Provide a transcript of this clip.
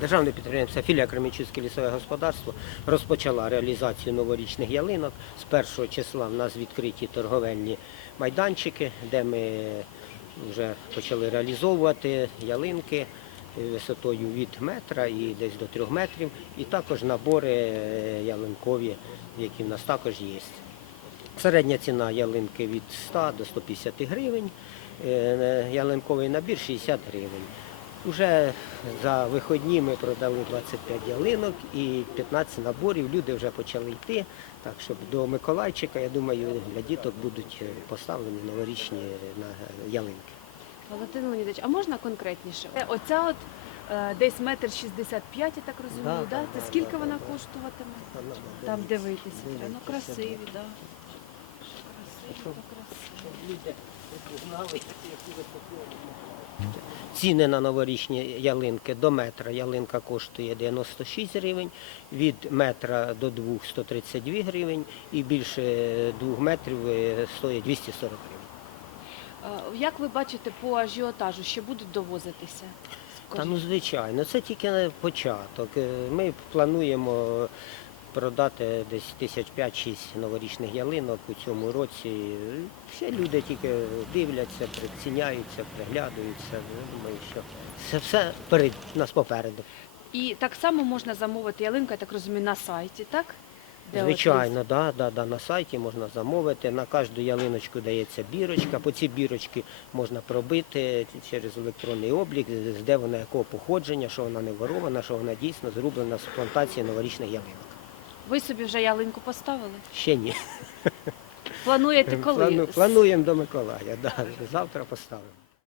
Державне підприємство філія Кременчуцьке лісове господарство розпочала реалізацію новорічних ялинок. З 1 числа в нас відкриті торговельні майданчики, де ми вже почали реалізовувати ялинки висотою від метра і десь до трьох метрів, і також набори е, ялинкові, які в нас також є. Середня ціна ялинки від 100 до 150 гривень, е, ялинковий набір 60 гривень. Уже за вихідні ми продали 25 ялинок і 15 наборів. Люди вже почали йти. Так що до Миколайчика, я думаю, для діток будуть е, поставлені новорічні е, ялинки. Валентин Леонідович, а можна конкретніше? Е, Оця от е, десь метр шістдесят п'ять, я так розумію, Да, да? да, Це да, скільки да, вона да. коштуватиме? Там, Там дивитися. Ну красиві, так. Да. Красиві, красиві. Ціни на новорічні ялинки до метра. Ялинка коштує 96 гривень, від метра до двох 132 гривень і більше двох метрів е, стоїть 240 гривень. Як ви бачите по ажіотажу, ще будуть довозитися? Та ну звичайно, це тільки початок. Е, Ми плануємо продати десь тисяч 5-6 новорічних ялинок у цьому році. Ще люди тільки дивляться, приціняються, приглядаються. Думаю, що це все перед нас попереду. І так само можна замовити ялинку, я так розумію, на сайті, так? Де Звичайно, да, да, да, на сайті можна замовити. На кожну ялиночку дається бірочка. По цій бірочці можна пробити через електронний облік, де вона якого походження, що вона не ворована, що вона дійсно зроблена з плантації новорічних ялинок. Ви собі вже ялинку поставили? Ще ні. Плануєте коли? Плану- Плануємо до Миколая. Да, завтра поставимо.